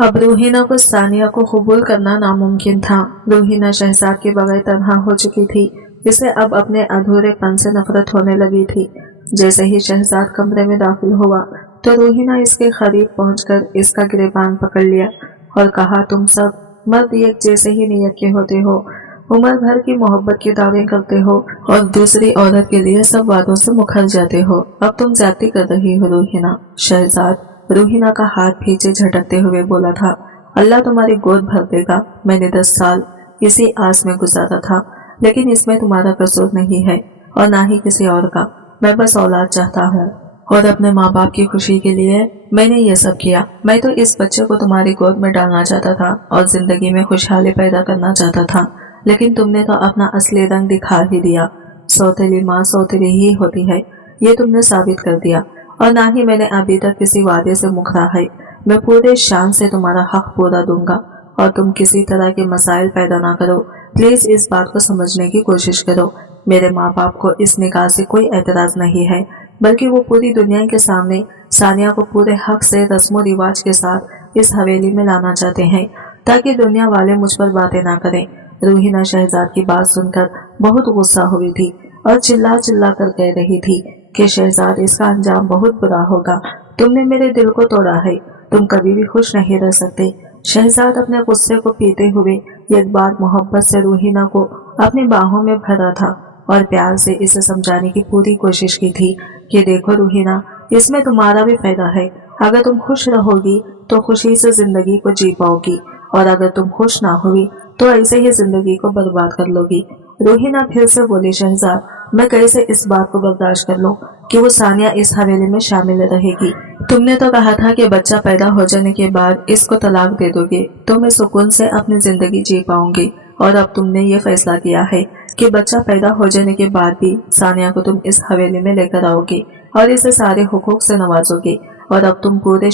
अब रूहीना को सानिया को कबूल करना नामुमकिन था। रूहीना शहजाद के बगैर तन्हा हो चुकी थी। इसे अब अपने अधूरेपन से नफरत होने लगी थी। जैसे ही शहजाद कमरे में दाखिल हुआ तो रूहीना इसके करीब पहुंचकर इसका गिरेबान पकड़ लिया और कहा, तुम सब मर्द एक जैसे ही नियत के होते हो, उम्र भर की मोहब्बत के दावे करते हो और दूसरी औरत के लिए सब वादों से मुकर जाते हो। अब तुम ज्यादती कर रही हो रूहीना। शहजाद रूहीना का हाथ पीछे झटकते हुए बोला था, अल्लाह तुम्हारी गोद भर देगा। मैंने 10 साल इसी आस में गुजारा था, लेकिन इसमें तुम्हारा कसूर नहीं है और ना ही किसी और का। मैं बस औलाद चाहता हूँ और अपने माँ बाप की खुशी के लिए मैंने ये सब किया। मैं तो इस बच्चे को तुम्हारी गोद में डालना चाहता था और जिंदगी में खुशहाली पैदा करना चाहता था, लेकिन तुमने तो अपना असली रंग दिखा ही दिया। सौतेली माँ सौतेली ही होती है, ये तुमने साबित कर दिया। और ना ही मैंने अभी तक किसी वादे से मुकरा है। मैं पूरे शान से तुम्हारा हक पूरा दूंगा और तुम किसी तरह के मसाइल पैदा ना करो। प्लीज इस बात को समझने की कोशिश करो। मेरे माँ बाप को इस निकाह से कोई एतराज नहीं है, बल्कि वो पूरी दुनिया के सामने सानिया को पूरे हक से रस्मो रिवाज के साथ इस हवेली में लाना चाहते हैं, ताकि दुनिया वाले मुझ पर बातें ना करें। रूहीना शहजाद की बात सुनकर बहुत गुस्सा हुई थी और चिल्ला चिल्ला कर कह रही थी कि शहजाद, इसका अंजाम बहुत बुरा होगा। तुमने मेरे दिल को तोड़ा है, तुम कभी भी खुश नहीं रह सकते। शहजाद अपने गुस्से को पीते हुए एक बार मोहब्बत से रूहीना को अपनी बाहों में भरा था और प्यार से इसे समझाने की पूरी कोशिश की थी कि देखो रूहीना, इसमें तुम्हारा भी फायदा है। अगर तुम खुश रहोगी तो खुशी से जिंदगी को जी पाओगी, और अगर तुम खुश ना हुई तो ऐसे ही जिंदगी को बर्बाद कर लोगी। रूहीना फिर से बोली, शहजाद, मैं कैसे इस बात को बर्दाश्त कर लूं कि वो सानिया इस हवेली में शामिल रहेगी। तुमने तो कहा था कि बच्चा पैदा हो जाने के बाद इसको तलाक दे दोगे तो मैं सुकून से अपनी जिंदगी जी पाऊंगी, और अब तुमने ये फैसला किया है कि बच्चा पैदा हो जाने के बाद भी सानिया को तुम इस हवेली में लेकर आओगे और इसे सारे हुकूक से नवाजोगे, और अब तुम पूरे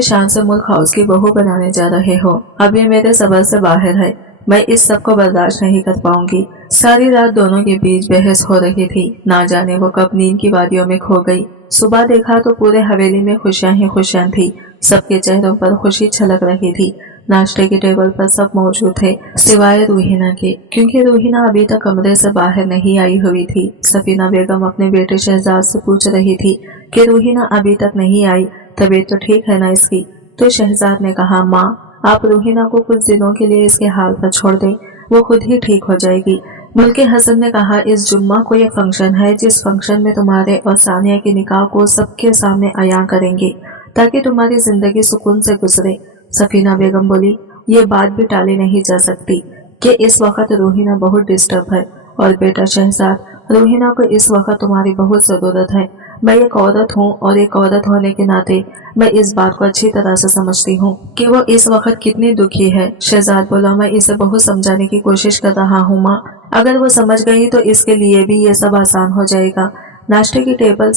शान से मुल्क हाउस की बहू बनाने जा रहे हो। अब ये मेरे सबर से बाहर है, मैं इस सब को बर्दाश्त नहीं कर पाऊंगी। सारी रात दोनों के बीच बहस हो रही थी। ना जाने वो कब नींद की वादियों में खो गई। सुबह देखा तो पूरे हवेली में खुशियां ही खुशियां थी। सबके चेहरों पर खुशी छलक रही थी। नाश्ते के टेबल पर सब मौजूद थे सिवाय रूहीना के, क्योंकि रूहीना अभी तक कमरे से बाहर नहीं आई हुई थी। सफीना बेगम अपने बेटे शहजाद से पूछ रही थी कि रूहीना अभी तक नहीं आई, तबीयत तो ठीक है ना इसकी? तो शहजाद ने कहा, माँ, आप रूहीना को कुछ दिनों के लिए इसके हाल पर छोड़ दें, वो खुद ही ठीक हो जाएगी। मुल्के हसन ने कहा, इस जुम्मा को ये फंक्शन है जिस फंक्शन में तुम्हारे और सानिया के निकाह को सबके सामने अयां करेंगे, ताकि तुम्हारी जिंदगी सुकून से गुजरे। सफीना बेगम बोली, ये बात भी टाली नहीं जा सकती कि इस वक्त रूहीना बहुत डिस्टर्ब है, और बेटा शहजाद, रूहीना को इस वक्त तुम्हारी बहुत जरूरत है। मैं एक औरत हूँ और एक औरत होने के नाते मैं इस बात को अच्छी तरह से समझती हूँ कि वो इस वक्त कितनी दुखी है। शहजाद बोला, मैं इसे बहुत समझाने की कोशिश कर रहा हूँ माँ, अगर वो समझ गई तो इसके लिए भी ये सब आसान हो जाएगा। नाश्ते की टेबल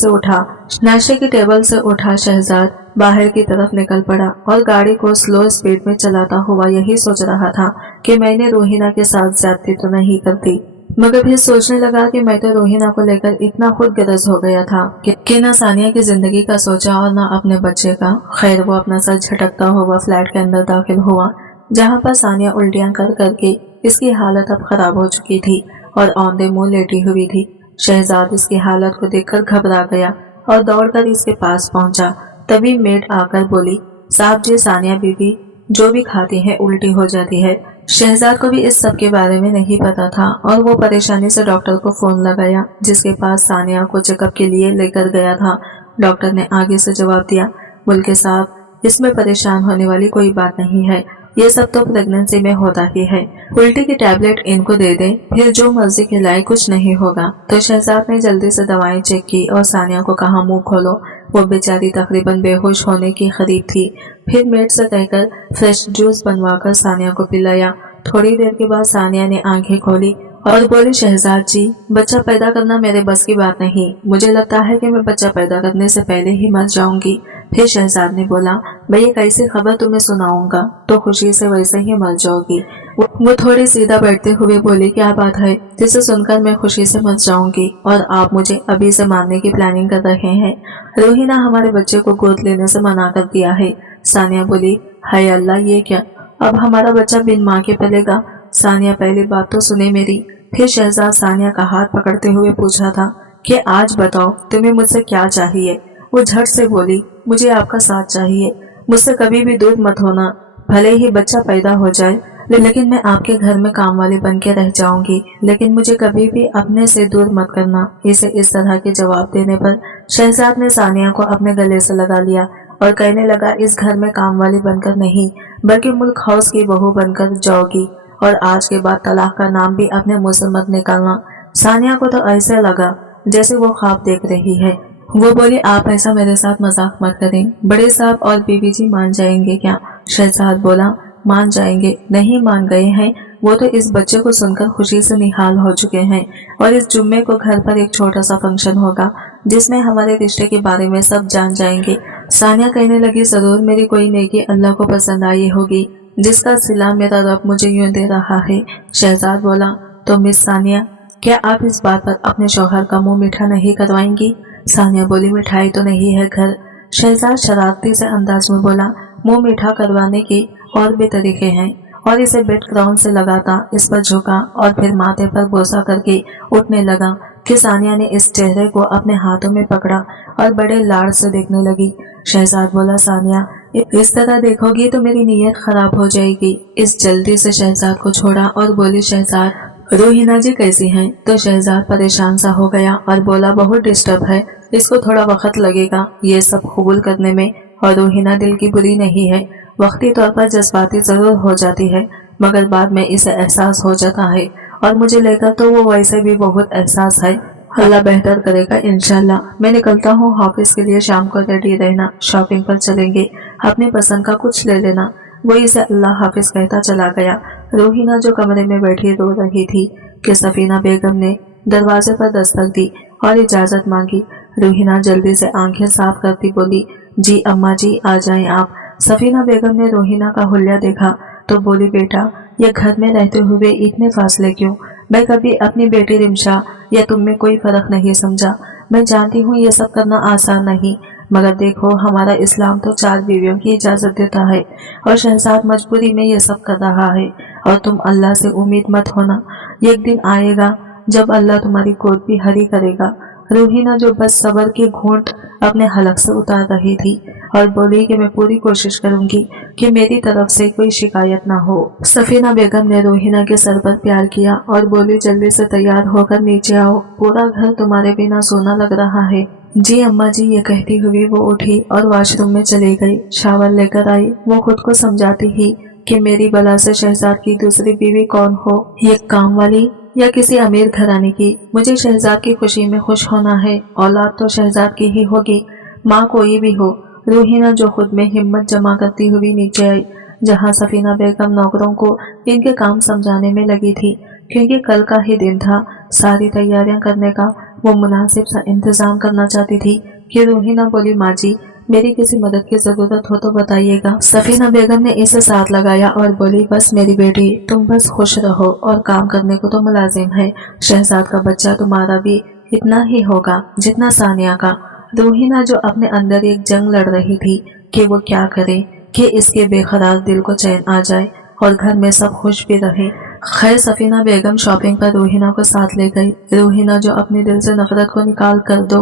से उठा शहजाद बाहर की तरफ निकल पड़ा और गाड़ी को स्लो स्पीड में चलाता हुआ यही सोच रहा था कि मैंने रूहीना के साथ ज्यादती तो नहीं करती, मगर फिर सोचने लगा कि मैं तो रूहीना को लेकर इतना खुद गरज हो गया था कि न सानिया की जिंदगी का सोचा और न अपने बच्चे का। खैर, वो अपना सर झटकता हुआ फ्लैट के अंदर दाखिल हुआ, जहाँ पर सानिया उल्टियां कर करके इसकी हालत अब खराब हो चुकी थी और औंधे मुंह लेटी हुई थी। शहजाद इसकी हालत को देखकर घबरा गया और दौड़कर इसके पास पहुंचा। तभी मेड आकर बोली, साहब जी, सानिया बीबी जो भी खाती है उल्टी हो जाती है। शहजाद को भी इस सब के बारे में नहीं पता था और वो परेशानी से डॉक्टर को फोन लगाया, जिसके पास सानिया को चेकअप के लिए लेकर गया था। डॉक्टर ने आगे से जवाब दिया, मुल्के साहब, इसमें परेशान होने वाली कोई बात नहीं है, ये सब तो प्रेगनेंसी में होता ही है। उल्टी की टैबलेट इनको दे दें, फिर जो मर्जी खिलाए, कुछ नहीं होगा। तो शहजाद ने जल्दी से दवाएं चेक की और सानिया को कहा, मुंह खोलो। वो बेचारी तकरीबन बेहोश होने की करीब थी। फिर मेड से कहकर फ्रेश जूस बनवाकर सानिया को पिलाया। थोड़ी देर के बाद सानिया ने आंखें खोली और बोली, शहजाद जी, बच्चा पैदा करना मेरे बस की बात नहीं, मुझे लगता है कि मैं बच्चा पैदा करने से पहले ही मर जाऊंगी। फिर शहजाद ने बोला, मैं एक ऐसी खबर तुम्हें सुनाऊंगा तो खुशी से वैसे ही मर जाओगी। वो थोड़ी सीधा बैठते हुए बोली, क्या बात है जिसे सुनकर मैं खुशी से मर जाऊंगी और आप मुझे अभी से मारने की प्लानिंग कर रहे हैं? रूहीना हमारे बच्चे को गोद लेने से मना कर दिया है। सानिया बोली, हाय अल्लाह, ये क्या, अब हमारा बच्चा बिन माँ के पलेगा। सानिया पहली बात तो सुने मेरी। फिर शहजाद सानिया का हाथ पकड़ते हुए पूछा था कि आज बताओ तुम्हें मुझसे क्या चाहिए। वो झट से बोली, मुझे आपका साथ चाहिए, मुझसे कभी भी दूर मत होना, भले ही बच्चा पैदा हो जाए लेकिन मैं आपके घर में काम वाली बन के रह जाऊंगी, लेकिन मुझे कभी भी अपने से दूर मत करना। इसे इस तरह के जवाब देने पर शहजाद ने सानिया को अपने गले से लगा लिया और कहने लगा, इस घर में काम वाली बनकर नहीं बल्कि मुल्क हाउस की बहू बनकर जाओगी, और आज के बाद तलाक का नाम भी अपने मुंह से मत निकालना। सानिया को तो ऐसे लगा जैसे वो ख्वाब देख रही है। वो बोली, आप ऐसा मेरे साथ मजाक मत करें, बड़े साहब और बीबी जी मान जाएंगे क्या? शहजाद बोला, मान जाएंगे, नहीं मान गए हैं, वो तो इस बच्चे को सुनकर खुशी से निहाल हो चुके हैं, और इस जुम्मे को घर पर एक छोटा सा फंक्शन होगा जिसमें हमारे रिश्ते के बारे में सब जान जाएंगे। सानिया कहने लगी, जरूर मेरी कोई नेकी अल्लाह को पसंद आई होगी जिसका सिला मेरा रब मुझे यूं दे रहा है। शहजाद बोला, तो मिस सानिया, क्या आप इस बात पर अपने शौहर का मुंह मीठा नहीं करवाएंगी? सानिया बोली, मिठाई तो नहीं है घर। शहजाद शरारती से अंदाज में बोला, मुंह मीठा करवाने के और भी तरीके हैं, और इसे बेड ग्राउंड से लगाता इस पर झुका और फिर माथे पर बोसा करके उठने लगा कि सानिया ने इस चेहरे को अपने हाथों में पकड़ा और बड़े लाड़ से देखने लगी। शहजाद बोला, सानिया, इस तरह देखोगी तो मेरी नीयत खराब हो जाएगी। इस जल्दी से शहजाद को छोड़ा और बोली, शहजाद, रोहिना जी कैसी हैं? तो शहजाद परेशान सा हो गया और बोला, बहुत डिस्टर्ब है, इसको थोड़ा वक्त लगेगा ये सब कबूल करने में, और रोहिना दिल की बुरी नहीं है, वक्ती तौर पर जज्बाती जरूर हो जाती है मगर बाद में इसे एहसास हो जाता है, और मुझे लेकर तो वो वैसे भी बहुत एहसास है। अल्लाह बेहतर करेगा इंशाल्लाह। मैं निकलता हूँ ऑफिस के लिए, शाम को रेडी रहना, शॉपिंग पर चलेंगे, अपनी पसंद का कुछ ले लेना। वो इसे अल्लाह हाफिज कहता चला गया। रोहिना जो कमरे में बैठी रो रही थी कि सफीना बेगम ने दरवाजे पर दस्तक दी और इजाजत मांगी। रोहिना जल्दी से आंखें साफ करती बोली, जी अम्मा जी, आ जाएं आप। सफीना बेगम ने रोहिना का हुलिया देखा तो बोली, बेटा, ये घर में रहते हुए इतने फासले क्यों? मैं कभी अपनी बेटी रिमशा या तुम में कोई फर्क नहीं समझा। मैं जानती हूँ ये सब करना आसान नहीं, मगर देखो हमारा इस्लाम तो 4 बीवियों की इजाजत देता है, और शहजाद मजबूरी में ये सब कर रहा है, और तुम अल्लाह से उम्मीद मत होना, एक दिन आएगा जब अल्लाह तुम्हारी गोद भी हरी करेगा। रोहिना जो बस सबर की घूंट अपने हलक से उतार रही थी और बोली कि मैं पूरी कोशिश करूंगी कि मेरी तरफ से कोई शिकायत ना हो। सफीना बेगम ने रोहिना के सर पर प्यार किया और बोली, जल्दी से तैयार होकर नीचे आओ, पूरा घर तुम्हारे बिना सोना लग रहा है। जी अम्मा जी, ये कहती हुई वो उठी और वॉशरूम में चली गई। शावर लेकर आई। वो खुद को समझाती ही कि मेरी बला से शहजाद की दूसरी बीवी कौन हो, ये काम वाली या किसी अमीर घराने की। मुझे शहजाद की खुशी में खुश होना है, औलाद तो शहजाद की ही होगी, माँ कोई भी हो। रोहिना जो खुद में हिम्मत जमा करती हुई नीचे आई, जहाँ सफीना बेगम नौकरों को इनके काम समझाने में लगी थी, क्योंकि कल का ही दिन था। सारी तैयारियां करने का वो मुनासिब सा इंतजाम करना चाहती थी कि रोहिना बोली, माँ जी, मेरी किसी मदद की जरूरत हो तो बताइएगा। सफीना बेगम ने इसे साथ लगाया और बोली, बस मेरी बेटी, तुम बस खुश रहो, और काम करने को तो मुलाजिम है। शहजाद का बच्चा तुम्हारा भी इतना ही होगा जितना सानिया का। रोहिना जो अपने अंदर एक जंग लड़ रही थी कि वो क्या करे कि इसके बेकरार दिल को चैन आ जाए और घर में सब खुश भी रहे। खैर, सफीना बेगम शॉपिंग पर रोहिना को साथ ले गई। रोहिना जो अपने दिल से नफरत को निकाल कर दो,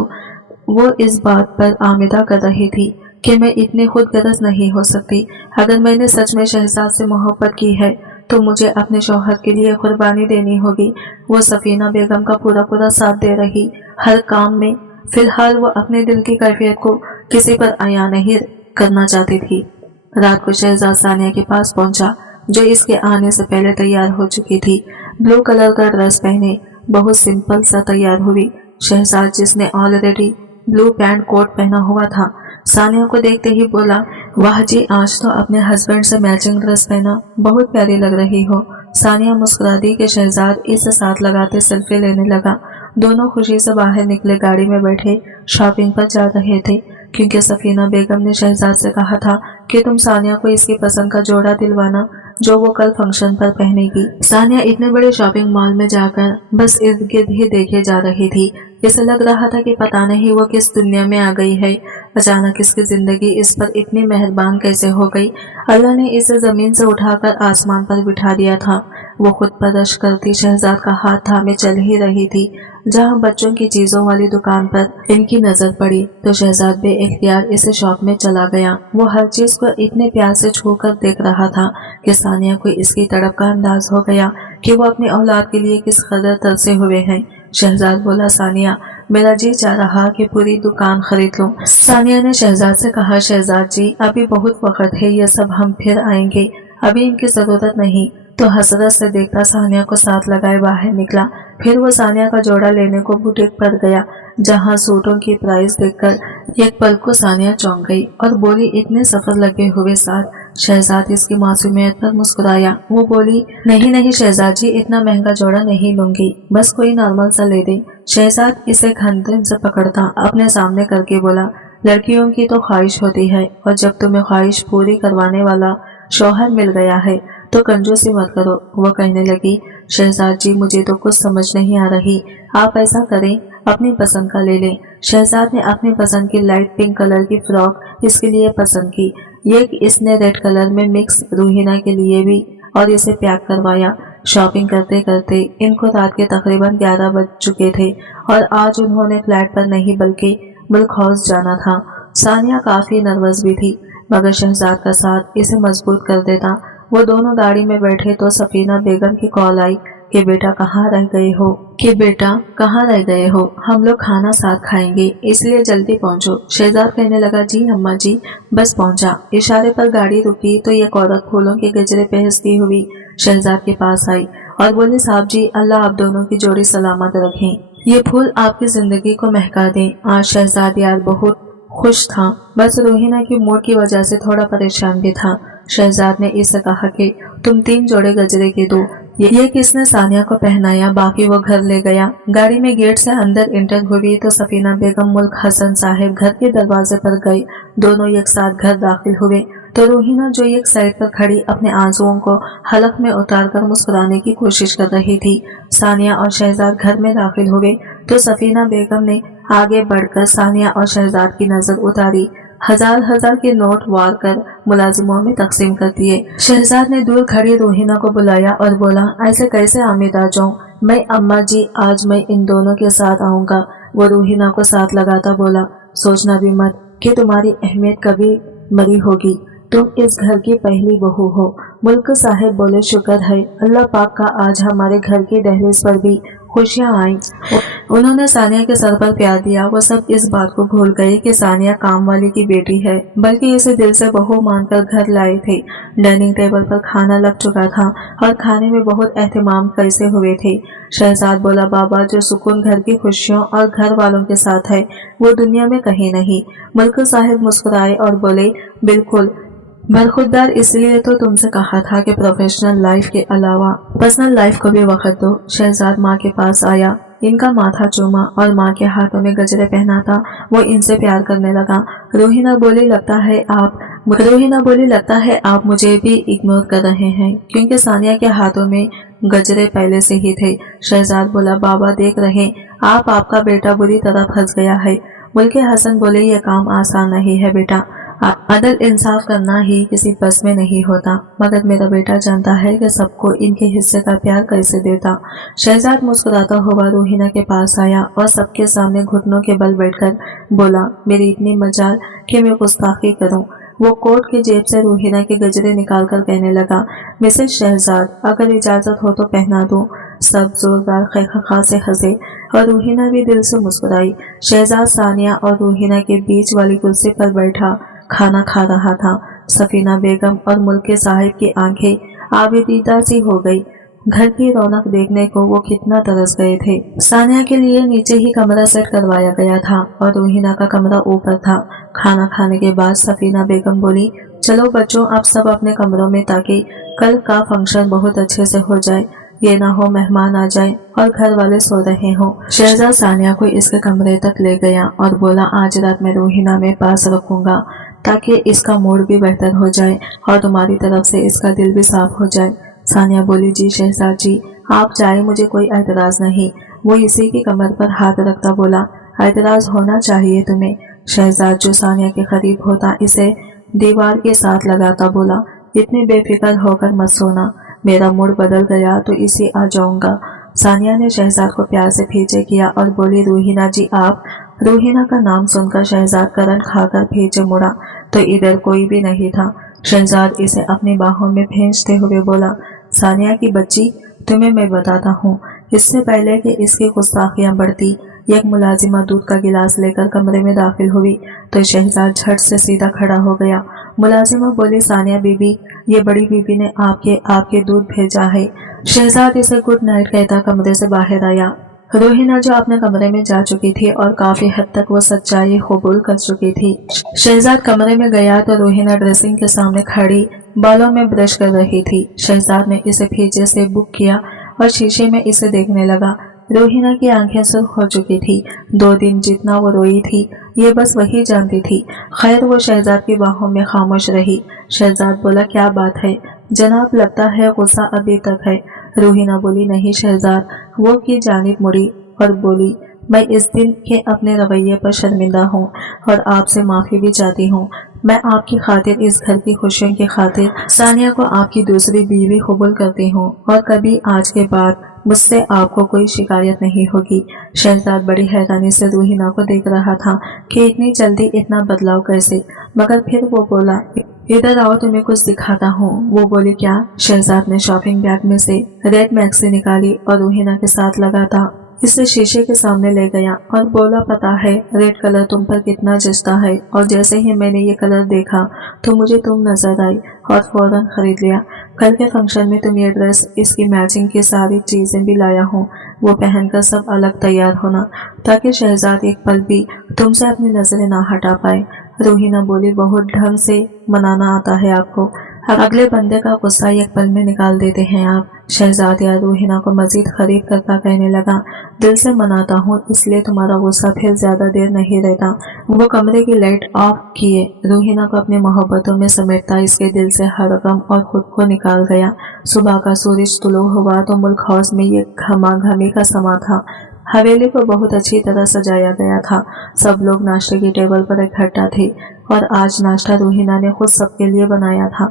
वो इस बात पर आमिदा कर रही थी कि मैं इतनी खुद गरज नहीं हो सकती। अगर मैंने सच में शहजाद से मोहब्बत की है तो मुझे अपने शौहर के लिए कुर्बानी देनी होगी। वो सफीना बेगम का पूरा साथ दे रही हर काम में। फिलहाल वो अपने दिल की कैफियत को किसी पर अया नहीं करना चाहती थी। रात को शहजाद सानिया के पास पहुंचा, जो इसके आने से पहले तैयार हो चुकी थी। ब्लू कलर का ड्रेस पहने बहुत सिंपल सा तैयार हुई। शहजाद, जिसने ऑलरेडी ब्लू पैंट कोट पहना हुआ था, सानिया को देखते ही बोला, वाह जी, आज तो अपने हस्बैंड से मैचिंग ड्रेस पहना, बहुत प्यारी लग रही हो। सानिया मुस्कुरा दी कि शहजाद इसे साथ लगाते सेल्फी लेने लगा। दोनों खुशी से बाहर निकले, गाड़ी में बैठे शॉपिंग पर जा रहे थे, क्योंकि सफीना बेगम ने शहजाद से कहा था कि तुम सानिया को इसकी पसंद का जोड़ा दिलवाना जो वो कल फंक्शन पर पहनेगी। सानिया इतने बड़े शॉपिंग मॉल में जाकर बस इर्द गिर्द ही देखे जा रही थी। इसे लग रहा था कि पता नहीं वो किस दुनिया में आ गई है। अचानक इसकी जिंदगी इस पर इतनी मेहरबान कैसे हो गई। अल्लाह ने इसे जमीन से उठाकर आसमान पर बिठा दिया था। वो खुद पर रश्क करती शहजाद का हाथ थामे चल ही रही थी। जहाँ बच्चों की चीजों वाली दुकान पर इनकी नजर पड़ी तो शहजाद बेइख्तियार इसे शॉप में चला गया। वो हर चीज को इतने प्यार से छू कर देख रहा था कि सानिया को इसकी तड़प का अंदाज हो गया कि वो अपनी औलाद के लिए किस कदर तरसे हुए हैं। शहजाद बोला, सानिया, मेरा जी चाह रहा कि पूरी दुकान खरीद लूं। सानिया ने शहजाद से कहा, शहजाद जी, अभी बहुत वक्त है, ये सब हम फिर आएंगे, अभी इनकी जरूरत नहीं। तो हसरत से देखता सानिया को साथ लगाए बाहर निकला। फिर वो सानिया का जोड़ा लेने को बुटीक पर गया, जहाँ सूटों की प्राइस देखकर एक पल को सानिया चौंक गई और बोली, इतने सफर लगे हुए साथ। शहजाद इसकी मासूमियत पर मुस्कुराया। वो बोली, नहीं नहीं शहजाद जी, इतना महंगा जोड़ा नहीं लूंगी, बस कोई नॉर्मल सा ले दे। शहजाद इसे खंजर से पकड़ता अपने सामने करके बोला, लड़कियों की तो ख्वाहिश होती है, और जब तुम्हें ख्वाहिश पूरी करवाने वाला शौहर मिल गया है तो कंजूसी मत करो। वो कहने लगी, शहजाद जी, मुझे तो कुछ समझ नहीं आ रही, आप ऐसा करें, अपनी पसंद का ले लें। शहजाद ने अपनी पसंद की लाइट पिंक कलर की फ्रॉक इसके लिए पसंद की। ये इसने रेड कलर में मिक्स रूहीना के लिए भी, और इसे पैक करवाया। शॉपिंग करते करते इनको रात के तकरीबन 11 बज चुके थे और आज उन्होंने फ्लैट पर नहीं बल्कि मिल्क हाउस जाना था। सानिया काफी नर्वस भी थी, मगर शहजाद का साथ इसे मजबूत कर देता। वो दोनों गाड़ी में बैठे तो सफीना बेगम की कॉल आई कि बेटा कहाँ रह गए हो, हम लोग खाना साथ खाएंगे, इसलिए जल्दी पहुँचो। शहजाद कहने लगा, जी अम्मा जी, बस पहुँचा। इशारे पर गाड़ी रुकी तो एक औरत फूलों के गजरे पहनती हुई शहजाद के पास आई और बोली, साहब जी, अल्लाह आप दोनों की जोड़ी सलामत रखें, ये फूल आपकी जिंदगी को महका दें। आज शहजाद यार बहुत खुश था, बस रूहीना की मूड की वजह से थोड़ा परेशान भी था। शहजाद ने इससे कहा कि तुम 3 जोड़े गजरे के दो। ये किसने सानिया को पहनाया, बाकी वो घर ले गया। गाड़ी में गेट से अंदर एंटर हुई तो सफीना बेगम मुल्क हसन साहब घर के दरवाजे पर गए। दोनों एक साथ घर दाखिल हुए तो रूहीना जो एक साइड पर खड़ी अपने आंसुओं को हलक में उतारकर मुस्कुराने की कोशिश कर रही थी। सानिया और शहजाद घर में दाखिल हुए तो सफीना बेगम ने आगे बढ़कर सानिया और शहजाद की नजर उतारी। हजार के नोट वार कर मुलाजिमों में तकसीम कर दिए। शहजाद ने दूर खड़ी रूहीना को बुलाया और बोला, ऐसे कैसे आमिद आ जाऊं मैं, अम्मा जी, आज मैं इन दोनों के साथ आऊंगा। वो रूहीना को साथ लगाता बोला, सोचना भी मत कि तुम्हारी अहमियत कभी मरी होगी, तुम इस घर की पहली बहू हो। मुल्क साहब बोले, शुक्र है अल्लाह पाक का आज हमारे घर की दहलीज पर भी खुशियां आई। उन्होंने सानिया के सर पर प्यार दिया। वो सब इस बात को भूल गए कि सानिया काम वाली की बेटी है, बल्कि इसे दिल से बहू मानकर घर लाए थे। डाइनिंग टेबल पर खाना लग चुका था और खाने में बहुत एहतमाम कैसे हुए थे। शहजाद बोला, बाबा, जो सुकून घर की खुशियों और घर वालों के साथ है वो दुनिया में कहीं नहीं। मुल्क साहब मुस्कुराए और बोले, बिल्कुल, बरखुरदार, इसलिए तो तुमसे कहा था कि प्रोफेशनल लाइफ के अलावा पर्सनल लाइफ को भी वक्त दो। शहजाद माँ के पास आया, इनका माथा चूमा और माँ के हाथों में गजरे पहनाता वो इनसे प्यार करने लगा। रूहीना बोली, लगता है आप मुझे भी इग्नोर कर रहे हैं, क्योंकि सानिया के हाथों में गजरे पहले से ही थे। शहजाद बोला, बाबा देख रहे आपका बेटा बुरी तरह फंस गया है। मुल्के हसन बोले, ये काम आसान नहीं है बेटा, अदल इंसाफ करना ही किसी बस में नहीं होता, मगर मेरा बेटा जानता है कि सबको इनके हिस्से का प्यार कैसे देता। शहजाद मुस्कुराता हुआ रूहीना के पास आया और सबके सामने घुटनों के बल बैठकर बोला, मेरी इतनी मजाल कि मैं गुस्ताखी करूं। वो कोट की जेब से रूहीना के गजरे निकालकर कहने लगा, मिसेस शहजाद, अगर इजाजत हो तो पहना दूं। सब जोरदार खैखा से हंसे और रूहीना भी दिल से मुस्कुराई। शहजाद सानिया और रूहीना के बीच वाली कुर्सी पर बैठा खाना खा रहा था। सफीना बेगम और मुल्के साहिब की आंखें आबिदीदा सी हो गई। घर की रौनक देखने को वो कितना तरस गए थे। सानिया के लिए नीचे ही कमरा सेट करवाया गया था और रूहीना का कमरा ऊपर था। खाना खाने के बाद सफीना बेगम बोली, चलो बच्चों, आप सब अपने कमरों में, ताकि कल का फंक्शन बहुत अच्छे से हो जाए। ये ना हो मेहमान आ जाए और घर वाले सो रहे हों। शहजाद सानिया को इसके कमरे तक ले गया और बोला, आज रात में रूहीना में पास रखूंगा ताकि इसका मूड भी बेहतर हो जाए और तुम्हारी तरफ से इसका दिल भी साफ हो जाए। सानिया बोली, जी शहजाद जी, आप चाहे, मुझे कोई एतराज नहीं। वो इसी की कमर पर हाथ रखता बोला, एतराज होना चाहिए तुम्हें। शहजाद जो सानिया के करीब होता इसे दीवार के साथ लगाता बोला, इतनी बेफिक्र होकर मत सोना, मेरा मूड बदल गया तो इसी आ जाऊंगा। सानिया ने शहजाद को प्यार से पीछे किया और बोली, रूहीना जी आप। रूहीना का नाम सुनकर शहजाद करंट खाकर पीछे मुड़ा तो इधर कोई भी नहीं था। शहजाद इसे अपनी बाहों में भींचते हुए बोला, सानिया की बच्ची, तुम्हें मैं बताता हूँ। इससे पहले कि इसकी गुस्ताखियां बढ़ती, एक मुलाजिमा दूध का गिलास लेकर कमरे में दाखिल हुई तो शहजाद झट से सीधा खड़ा हो गया। मुलाजिमा बोली, सानिया बीबी, ये बड़ी बीबी ने आपके दूध भेजा है। शहजाद इसे गुड नाइट कहता कमरे से बाहर आया। रूहीना जो अपने कमरे में जा चुकी थी और काफी हद तक वो सच्चाई कबूल कर चुकी थी। शहजाद कमरे में गया तो रूहीना ड्रेसिंग के सामने खड़ी बालों में ब्रश कर रही थी। शहजाद ने इसे पीछे से बुक किया और शीशे में इसे देखने लगा। रूहीना की आंखें सुर्ख हो चुकी थी। 2 दिन जितना वो रोई थी ये बस वही जानती थी। खैर वो शहजाद की बाहों में खामोश रही। शहजाद बोला, क्या बात है जनाब, लगता है गुस्सा अभी तक है। रूहीना बोली, नहीं शहजाद। वो की जानिब मुड़ी और बोली, मैं इस दिन के अपने रवैये पर शर्मिंदा हूँ और आपसे माफी भी चाहती हूँ। मैं आपकी खातिर, इस घर की खुशियों की खातिर सानिया को आपकी दूसरी बीवी कबूल करती हूँ और कभी आज के बाद मुझसे आपको कोई शिकायत नहीं होगी। शहजाद बड़ी हैरानी से रूहीना को देख रहा था कि इतनी जल्दी इतना बदलाव कैसे, मगर फिर वो बोला, इधर आओ तुम्हें कुछ दिखाता हूँ। वो बोली, क्या? शहजाद ने शॉपिंग बैग में से रेड मैक्सी निकाली और रूहीना के साथ लगाता इसे शीशे के सामने ले गया और बोला, पता है रेड कलर तुम पर कितना जचता है, और जैसे ही मैंने ये कलर देखा तो मुझे तुम नजर आई और फौरन खरीद लिया। कल के फंक्शन में तुम ये ड्रेस, इसकी मैचिंग की सारी चीजें भी लाया हूँ, वो पहनकर सब अलग तैयार होना ताकि शहजाद एक पल भी तुमसे अपनी नजरें ना हटा पाए। रूहीना बोली, बहुत ढंग से मनाना आता है आपको, अगले बंदे का गुस्सा एक पल में निकाल देते हैं आप। शहजाद या रूहीना को मजीद खरीद करता कहने लगा, दिल से मनाता हूँ इसलिए तुम्हारा गुस्सा फिर ज्यादा देर नहीं रहता। वो कमरे की लाइट ऑफ किए रूहीना को अपनी मोहब्बतों में समेटता इसके दिल से हर गम और खुद को निकाल गया। सुबह का सूरज तुलू हुआ तो मुल्क हाउस में ये घमाघमी का समा था। हवेली को बहुत अच्छी तरह सजाया गया था। सब लोग नाश्ते की टेबल पर इकट्ठा थे और आज नाश्ता रूहीना ने खुद सबके लिए बनाया था।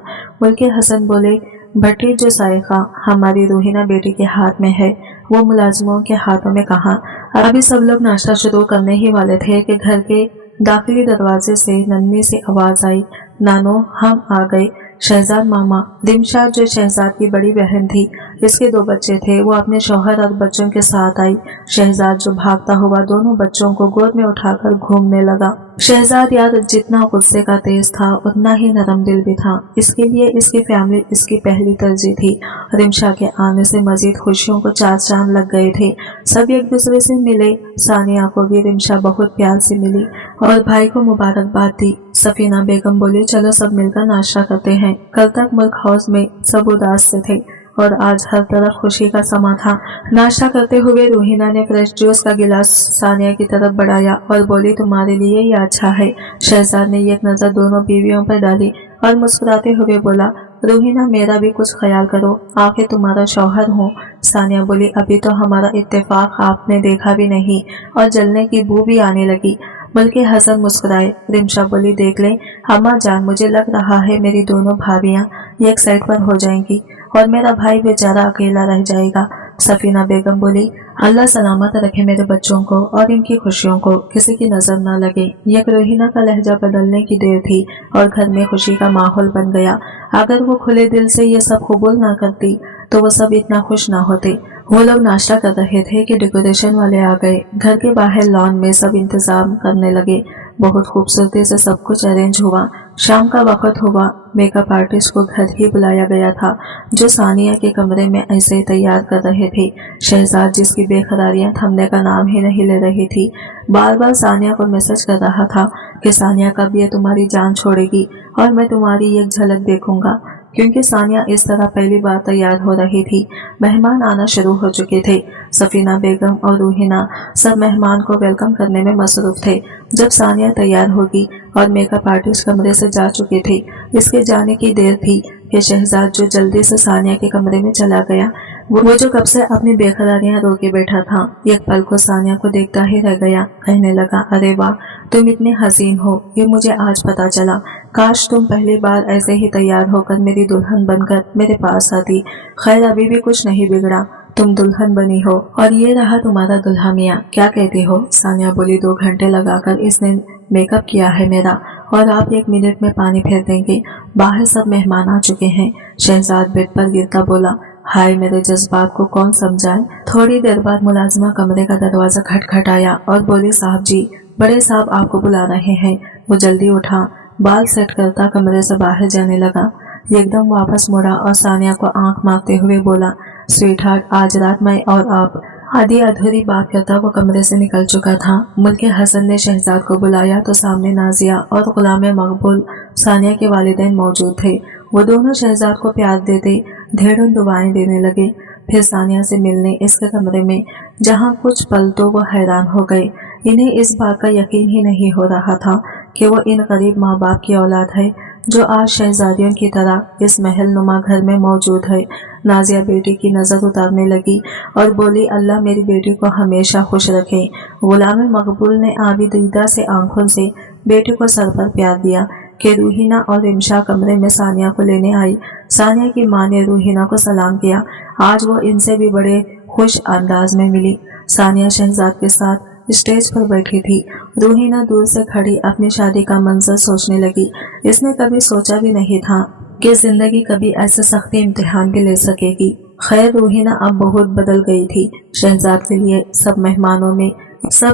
मुल्के हसन बोले, भट्टी जो साइका हमारी रूहीना बेटी के हाथ में है वो मुलाजिमों के हाथों में कहाँ। अभी सब लोग नाश्ता शुरू करने ही वाले थे कि घर के दाखिली दरवाजे से नन्ही सी आवाज आई, नानो हम आ गए। शहजाद मामा रिमशाद जो शहजाद की बड़ी बहन थी, इसके 2 बच्चे थे, वो अपने शौहर और बच्चों के साथ आई। शहजाद जो भागता हुआ दोनों बच्चों को गोद में उठाकर घूमने लगा। शहजाद यार जितना गुस्से का तेज था उतना ही नरम दिल भी था। इसके लिए इसकी फैमिली इसकी पहली तरजीह थी। रिमशा के आने से मजीद खुशियों को 4 चांद लग गए थे। सब एक दूसरे से मिले। सानिया को भी रिमशा बहुत प्यार से मिली और भाई को मुबारकबाद दी। सफीना बेगम बोली, चलो सब मिलकर नाश्ता करते हैं। कल तक मुल्क हाउस में सब उदास से थे और आज हर तरफ खुशी का समा था। नाश्ता करते हुए रूहीना ने फ्रेश जूस का गिलास सानिया की तरफ बढ़ाया और बोली, तुम्हारे लिए ये अच्छा है। शहजाद ने एक नजर दोनों बीवियों पर डाली और मुस्कुराते हुए बोला, रूहीना मेरा भी कुछ ख्याल करो, आखिर तुम्हारा शौहर हूँ। सानिया बोली, अभी तो हमारा इत्तेफाक आपने देखा भी नहीं और जलने की बू भी आने लगी। बल्कि हसन मुस्कुराए। रिमशा बोली, देख ले अम्मा जान, मुझे लग रहा है मेरी दोनों भाभियां एक साइड पर हो जाएंगी और मेरा भाई बेचारा अकेला रह जाएगा। सफीना बेगम बोली, अल्लाह सलामत रखे मेरे बच्चों को और इनकी खुशियों को किसी की नजर न लगे। यक रूहीना का लहजा बदलने की देर थी और घर में खुशी का माहौल बन गया। अगर वो खुले दिल से ये सब कबूल ना करती तो वो सब इतना खुश ना होते। वो लोग नाश्ता कर रहे थे कि डेकोरेशन वाले आ गए। घर के बाहर लॉन में सब इंतजाम करने लगे। बहुत खूबसूरती से सब कुछ अरेंज हुआ। शाम का वक्त हुआ। मेकअप आर्टिस्ट को घर ही बुलाया गया था जो सानिया के कमरे में ऐसे ही तैयार कर रहे थे। शहजाद जिसकी बेकरारियां थमने का नाम ही नहीं ले रही थी, बार बार सानिया को मैसेज कर रहा था कि सानिया कब ये तुम्हारी जान छोड़ेगी और मैं तुम्हारी एक झलक देखूंगा। क्योंकि सानिया इस तरह पहली बार तैयार हो रही थी। मेहमान आना शुरू हो चुके थे। सफीना बेगम और रूहीना सब मेहमान को वेलकम करने में मसरूफ थे। जब सानिया तैयार होगी और मेकअप आर्टिस्ट कमरे से जा चुके थे, इसके जाने की देर थी कि शहजाद जो जल्दी से सानिया के कमरे में चला गया। वो जो कब से अपनी बेकरारियां रोके बैठा था, एक पल को सानिया को देखता ही रह गया। कहने लगा, अरे वाह, तुम इतनी हसीन हो, ये मुझे आज पता चला। काश तुम पहली बार ऐसे ही तैयार होकर मेरी दुल्हन बनकर मेरे पास आती। खैर अभी भी कुछ नहीं बिगड़ा, तुम दुल्हन बनी हो और ये रहा तुम्हारा दुल्हा मियाँ। क्या कहती हो? सानिया बोली, 2 घंटे लगाकर इसने मेकअप किया है मेरा, और आप 1 मिनट में पानी फेर देंगे। बाहर सब मेहमान आ चुके हैं। शहजाद बेड पर गिरता बोला, हाय मेरे जज्बात को कौन समझाए। थोड़ी देर बाद मुलाजिमा कमरे का दरवाजा खटखटाया और बोली, साहब जी, बड़े साहब आपको बुला रहे हैं। वो जल्दी उठा, बाल सेट करता कमरे से बाहर जाने लगा। एकदम वापस मुड़ा और सानिया को आंख मारते हुए बोला, स्वीट हार्ट, आज रात मैं और आप। आधी अधूरी बात करता वो कमरे से निकल चुका था। मुल्क हसन ने शहजाद को बुलाया तो सामने नाजिया और गुलाम मकबूल सानिया के वालिदैन मौजूद थे। वो दोनों शहजाद को प्यार देते ढेरों दुआएं देने लगे। फिर सानिया से मिलने इसके कमरे में, जहां कुछ पल तो वो हैरान हो गए। इन्हें इस बात का यकीन ही नहीं हो रहा था कि वो इन गरीब माँ बाप की औलाद है जो आज शहजादियों की तरह इस महल नुमा घर में मौजूद है। नाजिया बेटी की नजर उतारने लगी और बोली, अल्लाह मेरी बेटी को हमेशा खुश रखे। गुलाम मकबूल ने आबिदीदा से आंखों से बेटी को सर पर प्यार दिया कि रूहीना और रिमशा कमरे में सानिया को लेने आई। सानिया की माँ ने रूहीना को सलाम किया। आज वो इनसे भी बड़े खुश अंदाज में मिली। सानिया शहजाद के साथ स्टेज पर बैठी थी। रूहीना दूर से खड़ी अपनी शादी का मंजर सोचने लगी। इसने कभी सोचा भी नहीं था कि जिंदगी कभी ऐसे सख्ती इम्तिहान भी ले सकेगी। खैर रूहीना अब बहुत बदल गई थी। शहजाद के लिए सब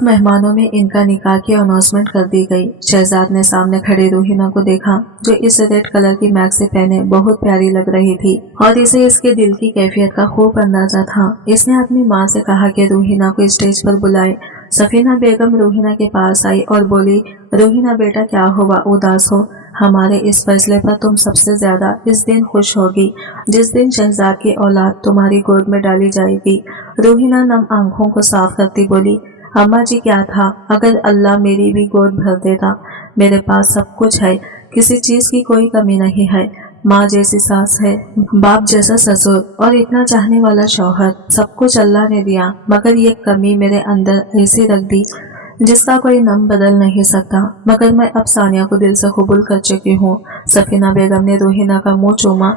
मेहमानों में इनका निकाह की अनाउंसमेंट कर दी गई। शहजाद ने सामने खड़ी रूहीना को देखा जो इस रेड कलर की मैक्सी पहने बहुत प्यारी लग रही थी और इसे इसके दिल की कैफियत का खूब अंदाजा था। इसने अपनी माँ से कहा कि रूहीना को स्टेज पर बुलाए। सफीना बेगम रूहीना के पास आई और बोली, रूहीना बेटा क्या हुआ, उदास हो? हमारे इस फैसले पर तुम सबसे ज्यादा इस दिन खुश होगी जिस दिन शहजाद की औलाद तुम्हारी गोद में डाली जाएगी। रूहीना नम आंखों को साफ करती बोली, अम्मा जी क्या था अगर अल्लाह मेरी भी गोद भर देता। मेरे पास सब कुछ है, किसी चीज की कोई कमी नहीं है। माँ जैसी सास है, बाप जैसा ससुर और इतना चाहने वाला शौहर, सब कुछ अल्लाह ने दिया, मगर ये कमी मेरे अंदर ऐसी रख दी जिसका कोई नाम बदल नहीं सकता। मगर मैं अब सानिया को दिल से कबूल कर चुकी हूँ। सफीना बेगम ने रूहीना का मुंह चूमा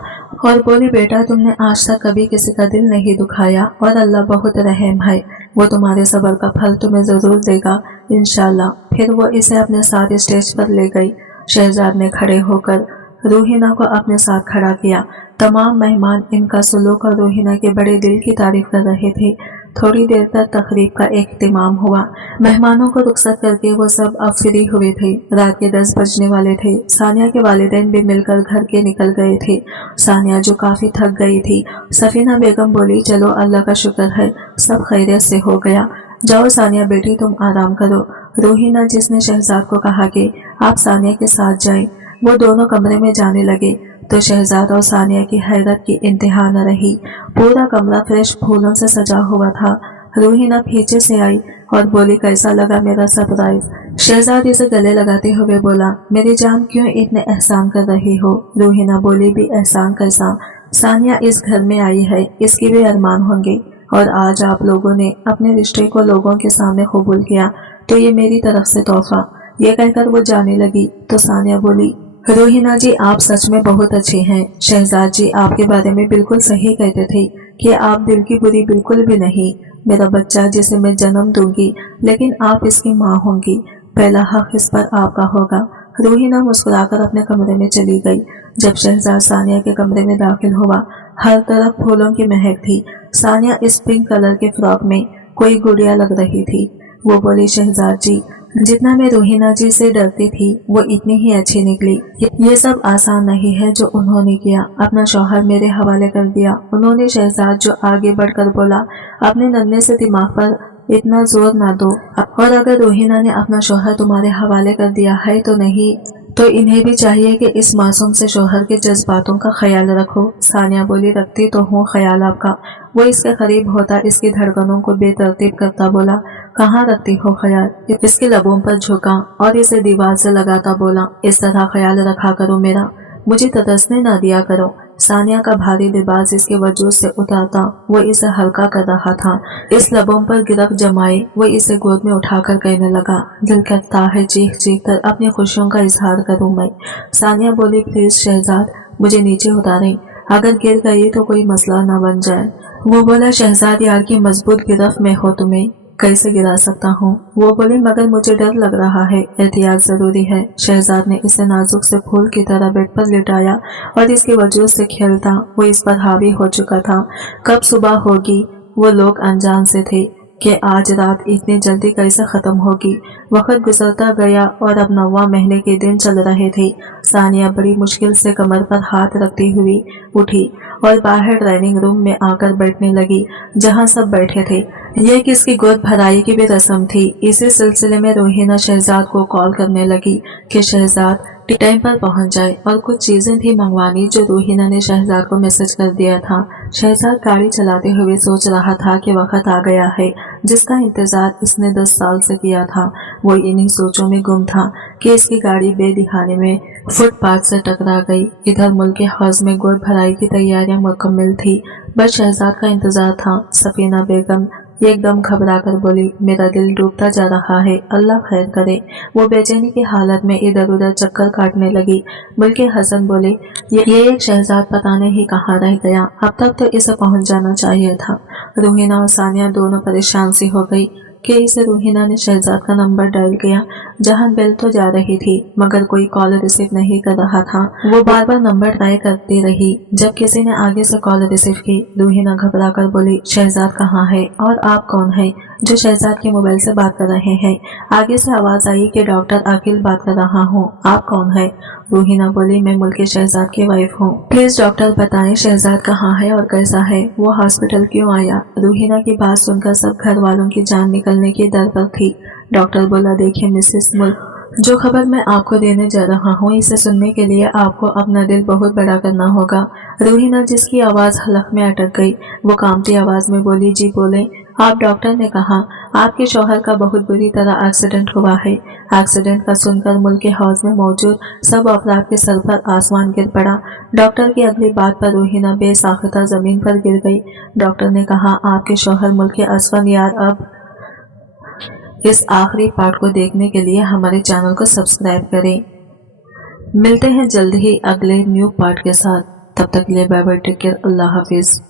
और बोली, बेटा तुमने आज तक कभी किसी का दिल नहीं दुखाया और अल्लाह बहुत रहम है, वो तुम्हारे सब्र का फल तुम्हें जरूर देगा इंशाल्लाह। फिर वो इसे अपने साथ स्टेज पर ले गई। शहजाद ने खड़े होकर रूहीना को अपने साथ खड़ा किया। तमाम मेहमान इनका सुलूक और रूहीना के बड़े दिल की तारीफ कर रहे थे। थोड़ी देर तक तकरीब का एहतमाम हुआ। मेहमानों को रुखसत करके वो सब अब फ्री हुए थे। रात के 10 बजने वाले थे। सानिया के वालिदैन भी मिलकर घर के निकल गए थे। सानिया जो काफी थक गई थी। सफीना बेगम बोली, चलो अल्लाह का शुक्र है सब खैरियत से हो गया। जाओ सानिया बेटी तुम आराम करो। रूहीना जिसने शहजाद को कहा कि आप सानिया के साथ जाएं, वो दोनों कमरे में जाने लगे तो शहजाद और सानिया की हैरत की इंतहा न रही। पूरा कमरा फ्रेश फूलों से सजा हुआ था। रूहीना पीछे से आई और बोली, कैसा लगा मेरा सरप्राइज? शहजाद इसे गले लगाते हुए बोला, मेरी जान क्यों इतने एहसान कर रही हो? रूहीना बोली, भी एहसान कैसा? सानिया इस घर में आई है, इसकी भी अरमान होंगे और आज आप लोगों ने अपने रिश्ते को लोगों के सामने कबूल किया तो ये मेरी तरफ से तोहफा। ये कहकर वो जाने लगी तो सानिया बोली, रूहीना जी आप सच में बहुत अच्छी हैं। शहजाद जी आपके बारे में बिल्कुल सही कहते थे कि आप दिल की बुरी बिल्कुल भी नहीं। मेरा बच्चा जिसे मैं जन्म दूंगी लेकिन आप इसकी माँ होंगी, पहला हक इस पर आपका होगा। रूहीना मुस्कुराकर अपने कमरे में चली गई। जब शहजाद सानिया के कमरे में दाखिल हुआ, हर तरफ फूलों की महक थी। सानिया इस पिंक कलर के फ्रॉक में कोई गुड़िया लग रही थी। वो बोली, शहजाद जी जितना मैं रूहीना जी से डरती थी वो इतनी ही अच्छी निकली। ये सब आसान नहीं है जो उन्होंने किया, अपना शौहर मेरे हवाले कर दिया उन्होंने। शहजाद जो आगे बढ़कर बोला, अपने नन्हे से दिमाग पर इतना जोर ना दो, और अगर रूहीना ने अपना शौहर तुम्हारे हवाले कर दिया है तो इन्हें भी चाहिए कि इस मासूम से शौहर के जज्बातों का ख्याल रखो। सानिया बोली, रखती तो हूँ ख्याल आपका। वो इसके करीब होता इसकी धड़कनों को बेतरतीब करता बोला, कहाँ रखती हो ख्याल? इसके लबों पर झुका और इसे दीवार से लगाता बोला, इस तरह ख्याल रखा करो मेरा, मुझे तरसने ना दिया करो। सानिया का भारी लिबास इसके वजूद से उतारता वो इसे हल्का कर रहा था। इस लबों पर गिरफ्त जमाए वो इसे गोद में उठाकर कहने लगा, दिल करता है चीख चीख कर अपनी खुशियों का इजहार करूं मैं। सानिया बोली, प्लीज शहजाद मुझे नीचे उतारें, अगर गिर गई तो कोई मसला न बन जाए। वो बोला, शहजाद यार की मजबूत गिरफ्त में हो, तुम्हें कैसे गिरा सकता हूँ। वो बोली, मगर मुझे डर लग रहा है, एहतियात जरूरी है। शहजाद ने इसे नाजुक से फूल की तरह बेड पर लिटाया और इसके वजूद से खेलता वो इस पर हावी हो चुका था। कब सुबह होगी वो लोग अनजान से थे कि आज रात इतनी जल्दी कैसे खत्म होगी। वक्त गुजरता गया और अब 9वां महीने के दिन चल रहे थे। सानिया बड़ी मुश्किल से कमर पर हाथ रखती हुई उठी और बाहर डाइनिंग रूम में आकर बैठने लगी जहां सब बैठे थे। यह किसकी गोद भराई की भी रस्म थी। इसी सिलसिले में रोहिना शहजाद को कॉल करने लगी कि शहजाद टाइम पर पहुंच जाए और कुछ चीजें थी मंगवानी जो रोहिना ने शहजाद को मैसेज कर दिया था। शहजाद गाड़ी चलाते हुए सोच रहा था कि वक्त आ गया है जिसका इंतजार इसने 10 साल से किया था। वो इन्हीं सोचों में गुम था कि इसकी गाड़ी बेदिखाने में फुटपाथ से टकरा गई। इधर मुल्क के हौज में गोद भराई की तैयारियां मुकम्मल थी, बस शहजाद का इंतजार था। सफीना बेगम एकदम घबरा कर बोली, मेरा दिल डूबता जा रहा है, अल्लाह खैर करे। वो बेचैनी की हालत में इधर उधर चक्कर काटने लगी। मुल्के हसन बोले, ये एक शहजाद पता नहीं कहाँ रह गया, अब तक तो इसे पहुंच जाना चाहिए था। रोहिना और सानिया दोनों परेशान सी हो गई कि इसे रोहिना ने शहजाद का नंबर डायल किया जहां बेल तो जा रही थी मगर कोई कॉल रिसीव नहीं कर रहा था। वो बार बार नंबर ट्राई करती रही। जब किसी ने आगे से कॉल रिसीव की, रोहिना घबरा कर बोली, शहजाद कहाँ है और आप कौन है जो शहजाद के मोबाइल से बात कर रहे हैं। आगे से आवाज आई कि डॉक्टर अखिल बात कर रहा हूँ, आप कौन है। रोहिना बोली, मैं मुल्क के शहजाद की वाइफ हूँ, प्लीज डॉक्टर बताएं शहजाद कहाँ है और कैसा है, वो हॉस्पिटल क्यों आया। रोहिना की बात सुनकर सब घर वालों की जान निकलने की दर पर थी। डॉक्टर बोला, देखिए मिसेस मुल्क, जो खबर मैं आपको देने जा रहा हूँ इसे सुनने के लिए आपको अपना दिल बहुत बड़ा करना होगा। रोहिना जिसकी आवाज हलक में अटक गई वो कांपती आवाज में बोली, जी बोले। आप डॉक्टर ने कहा आपके शौहर का बहुत बुरी तरह एक्सीडेंट हुआ है। एक्सीडेंट का सुनकर मुल्क के हौज में मौजूद सब अफराद के सर पर आसमान गिर पड़ा। डॉक्टर की अगली बात पर रोहिना बेसाख्ता जमीन पर गिर गई। डॉक्टर ने कहा, आपके शौहर मुल्क के असफन यार। अब इस आखिरी पार्ट को देखने के लिए हमारे चैनल को सब्सक्राइब करें। मिलते हैं जल्द ही अगले न्यू पार्ट के साथ, तब तक के लिए बाय बाय, टेक केयर, अल्लाह हाफिज।